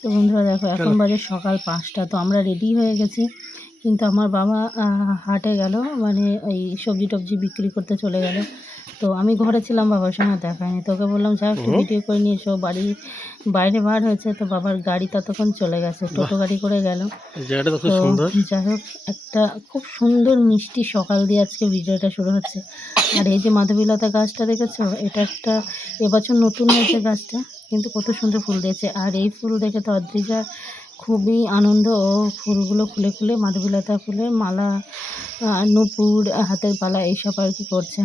তো বন্ধুরা দেখো এখন বাজে সকাল পাঁচটা তো আমরা রেডি হয়ে গেছি। কিন্তু আমার বাবা হাটে গেল মানে এই সবজি টবজি বিক্রি করতে চলে গেল। তো আমি ঘরে ছিলাম বাবার সঙ্গে দেখায়নি। তোকে বললাম যা একটু ভিডিও করে নিয়ে এসো। বাড়ি বাইরে বার হয়েছে তো বাবার গাড়ি ততক্ষণ চলে গেছে। টোটো গাড়ি করে গেল। তো যাই হোক একটা খুব সুন্দর মিষ্টি সকাল দিয়ে আজকে ভিডিওটা শুরু হচ্ছে। আর এই যে মাধবীলতা গাছটা দেখেছ এটা একটা এবছর নতুন হয়েছে গাছটা। কিন্তু কত সুন্দর ফুল দিয়েছে। আর এই ফুল দেখে তো অদ্রিজা খুবই আনন্দ ও ফুলগুলো খুলে খুলে, মাধবীলতা ফুলের মালা নূপুর, হাতের পালা এইসব আর কি করছে।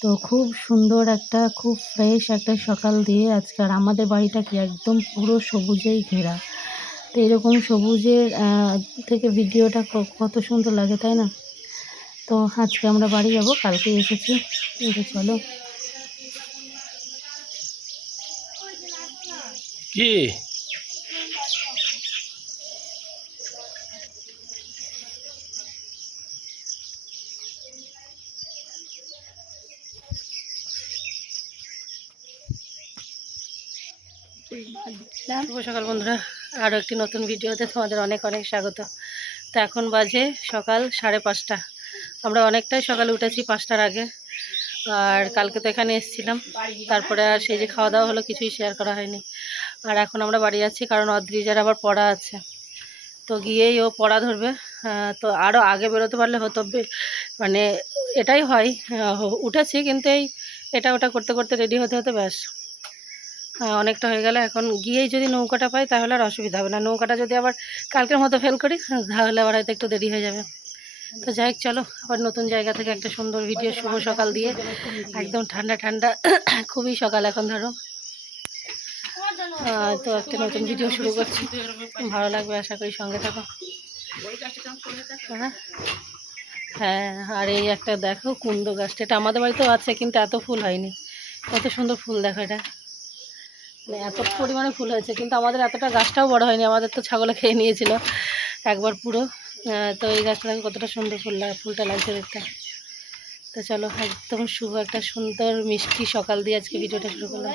তো খুব সুন্দর একটা, খুব ফ্রেশ একটা সকাল দিয়ে আজকে। আর আমাদের বাড়িটা কি একদম পুরো সবুজেই ঘেরা। তো এরকম সবুজের থেকে ভিডিওটা কত সুন্দর লাগে, তাই না? তো আজকে আমরা বাড়ি যাব কালকে এসেছি। চলো। কি? শুভ সকাল বন্ধুরা। আরও একটি নতুন ভিডিওতে তোমাদের অনেক অনেক স্বাগত। তো এখন বাজে সকাল সাড়ে পাঁচটা। আমরা অনেকটাই সকালে উঠেছি পাঁচটার আগে। আর কালকে তো এখানে এসেছিলাম। তারপরে আর সেই যে খাওয়া দাওয়া হলো কিছুই শেয়ার করা হয়নি। আর এখন আমরা বাড়ি যাচ্ছি, কারণ অদ্রিজার আবার পড়া আছে। তো গিয়েই ও পড়া ধরবে। তো আরও আগে বেরোতে পারলে হতো মানে এটাই হয়। উঠেছি, কিন্তু এই এটা ওটা করতে করতে রেডি হতে হতে ব্যাস। অনেকটা হয়ে গেলে। এখন গিয়েই যদি নৌকাটা পাই, তাহলে আর অসুবিধা হবে না। নৌকাটা যদি আবার কালকের মতো ফেল করি, তাহলে আবার হয়তো একটু দেরি হয়ে যাবে। তো যাই হোক, চলো আবার নতুন জায়গা থেকে একটা সুন্দর ভিডিও শুভ সকাল দিয়ে। একদম ঠান্ডা ঠান্ডা, খুবই সকাল এখন ধরো। তো একটা নতুন ভিডিও শুরু করছি। ভালো লাগবে, আশা করি সঙ্গে থাকো। হ্যাঁ। হ্যাঁ আর এই একটা দেখো, কুন্দ গাছটা। এটা আমাদের বাড়িতেও আছে, কিন্তু এত ফুল হয়নি। কত সুন্দর ফুল দেখো এটা। মানে এত পরিমাণে ফুল হয়েছে, কিন্তু আমাদের এতটা গাছটাও বড় হয়নি। আমাদের তো ছাগলে খেয়ে নিয়েছিল একবার পুরো। তো এই গাছটা দেখো কতটা সুন্দর ফুল ফুলটা লাগছে দেখতে। তো চলো, একদম শুভ, একটা সুন্দর মিষ্টি সকাল দিয়ে আজকে ভিডিওটা শুরু করলাম।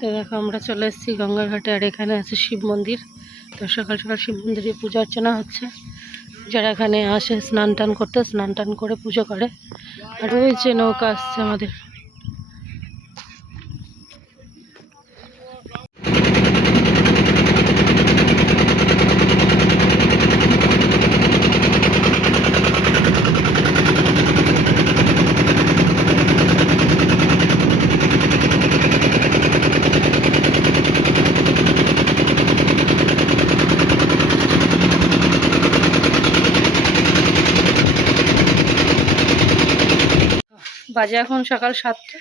তো দেখো, আমরা চলে এসেছি গঙ্গাঘাটে, আর এখানে আছে শিব মন্দির। তো সকাল সকাল শিব মন্দিরে পূজা অর্চনা হচ্ছে। যারা এখানে আসে, স্নান টান করতে, স্নান টান করে পুজো করে। আর ওই যে নৌকা আসছে আমাদের। বাজে এখন সকাল সাতটা।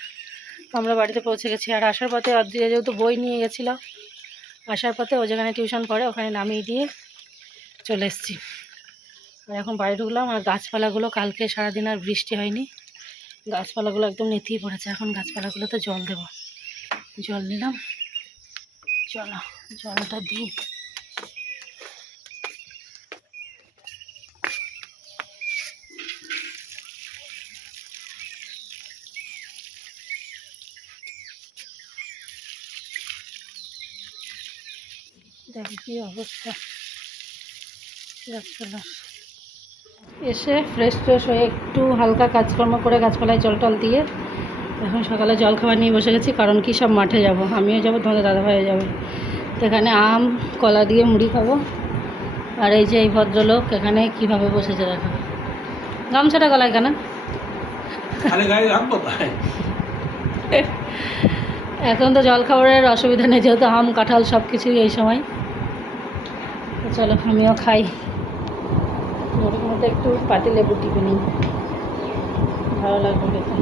আমরা বাড়িতে পৌঁছে গেছি। আর আসার পথে অদ্রিজা যেহেতু বই নিয়ে গেছিল, আসার পথে ও যেখানে টিউশন পড়ে ওখানে নামিয়ে দিয়ে চলে এসেছি। আর এখন বাড়ি ঢুকলাম আর গাছপালাগুলো কালকে সারাদিন আর বৃষ্টি হয়নি। গাছপালাগুলো একদম নেতিয়ে পড়েছে। এখন গাছপালাগুলোতে জল দেবো। জল নিলাম। চলো, জলটা দিই। দেখো কি অবস্থা। গাছপালার এসে ফ্রেশ ট্রেশ হয়ে একটু হালকা কাজকর্ম করে গাছপালায় জল টল দিয়ে এখন সকালে জল খাবার নিয়ে বসে গেছি কারণ কি সব মাঠে যাব। আমিও যাব তোমাদের দাদাভাইও যাবে। তো এখানে আম কলা দিয়ে মুড়ি খাব। আর এই যে এই ভদ্রলোক এখানে কীভাবে বসেছে দেখো। গামছাটা গলায় কেন? এখন তো জল খাবারের অসুবিধা নেই যেহেতু আম কাঁঠাল সব কিছুই এই সময়। চলো, আমিও খাই। মুড়ির মধ্যে একটু পাতি লেবু টিপে নিই। ভালো লাগবে খেতে।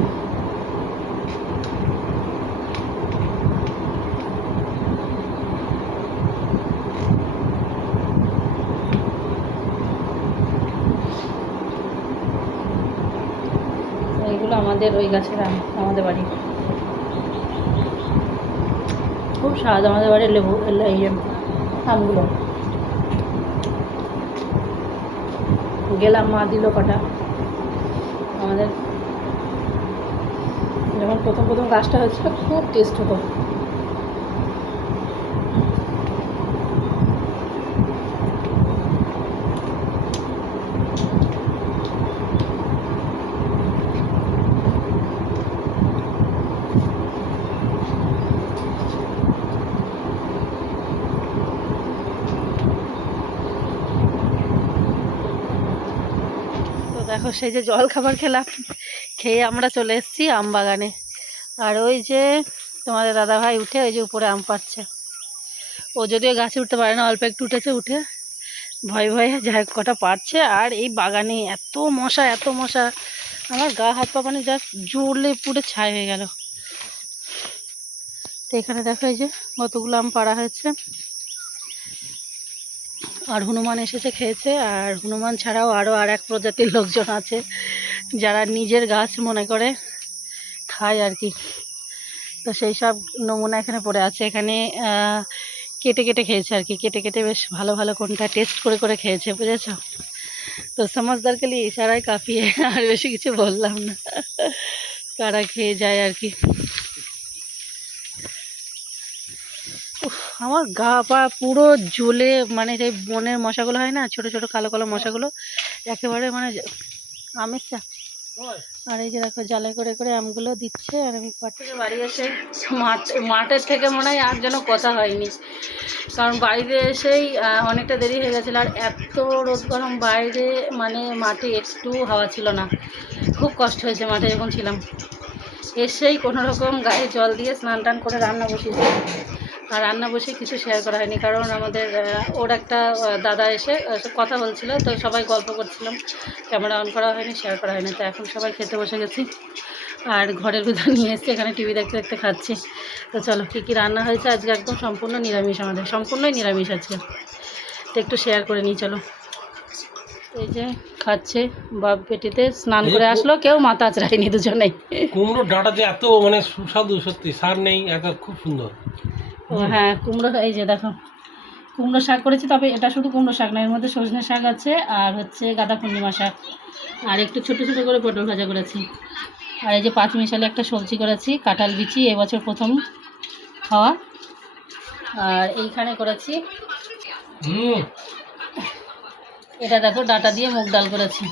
এইগুলো আমাদের ওই গাছের আম, আমাদের বাড়ি। খুব স্বাদ আমাদের বাড়ির লেবু এই আমগুলো। গেলাম মা দিল কটা। আমাদের যখন প্রথম প্রথম গাছটা হয়েছিল খুব টেস্ট হতো। দেখো, সেই যে জল খাবার খেলাম, খেয়ে আমরা চলে এসেছি আম বাগানে। আর ওই যে তোমাদের দাদা ভাই উঠে ওই যে উপরে আম পাচ্ছে ও যদিও গাছে উঠতে পারে না, অল্প একটু উঠেছে, উঠে ভয়ে ভয়ে যাই কটা পারছে আর এই বাগানে এত মশা এত মশা। আমার গা হাত পা মানে যা জোরলে পুরো ছাই হয়ে গেল। তো এখানে দেখো এই যে কতগুলো আম পাড়া হয়েছে। আর হনুমান এসেছে, খেয়েছে। আর হনুমান ছাড়াও আরও আর এক প্রজাতির লোকজন আছে, যারা নিজের গাছ মনে করে খায় আর কি। তো সেই সব নমুনা এখানে পড়ে আছে। এখানে কেটে কেটে খেয়েছে আর কি। কেটে কেটে বেশ ভালো ভালো কোনটা টেস্ট করে করে খেয়েছে, বুঝেছ? তো সমাজদারকে ইশারায় কাঁপিয়ে আর বেশি কিছু বললাম না। কারা খেয়ে যায় আর কি। আমার গা পা পুরো জ্বলে মানে সেই বনের মশাগুলো হয় না ছোট ছোট কালো কালো মশাগুলো একেবারে মানে আমের চা আর এই যে দেখো জালে করে করে আমগুলো দিচ্ছে আর আমি থেকে বাড়ি এসে মাঠ মাঠের থেকে মনে হয় আর যেন কথা হয়নি। কারণ বাড়িতে এসেই অনেকটা দেরি হয়ে গেছিল আর এত রোদ গরম বাইরে মানে মাঠে একটু হাওয়া ছিল না। খুব কষ্ট হয়েছে মাঠে যখন ছিলাম। এসেই কোনো রকম গায়ে জল দিয়ে স্নান টান করে রান্না বসিয়েছি। আর রান্না বসে কিছু শেয়ার করা হয়নি কারণ আমাদের ওর একটা দাদা এসে কথা বলছিল তো সবাই গল্প করছিলাম। ক্যামেরা অন করা হয়নি শেয়ার করা হয়নি তো এখন সবাই খেতে বসে গেছি। আর ঘরের ভিতর নিয়ে এসেছি এখানে টিভি দেখতে দেখতে খাচ্ছি। তো চলো কী কী রান্না হয়েছে? আজকে একদম সম্পূর্ণ নিরামিষ আমাদের সম্পূর্ণই নিরামিষ আজকে। তো একটু শেয়ার করে নিই চলো। এই যে খাচ্ছে বাপ পেটিতে স্নান করে আসলো কেউ মাথা আচড়ায়নি দুজনেই। কুমড়ো ডাঁটা যে এত মানে সুস্বাদু সত্যি সার নেই একা খুব সুন্দর। হ্যাঁ কুমড়ো এই যে দেখো কুমড়ো শাক করেছি তবে এটা শুধু কুমড়ো শাক না এর মধ্যে সজনে শাক আছে আর হচ্ছে গাঁদা পূর্ণিমা শাক। আর একটু ছোটো ছোটো করে পটল ভাজা করেছি। আর এই যে পাঁচ মিশালে একটা সবজি করেছি কাঁঠাল বিচি এবছর প্রথম খাওয়া। আর এইখানে করেছি এটা দেখো ডাটা দিয়ে মুগ ডাল করেছি।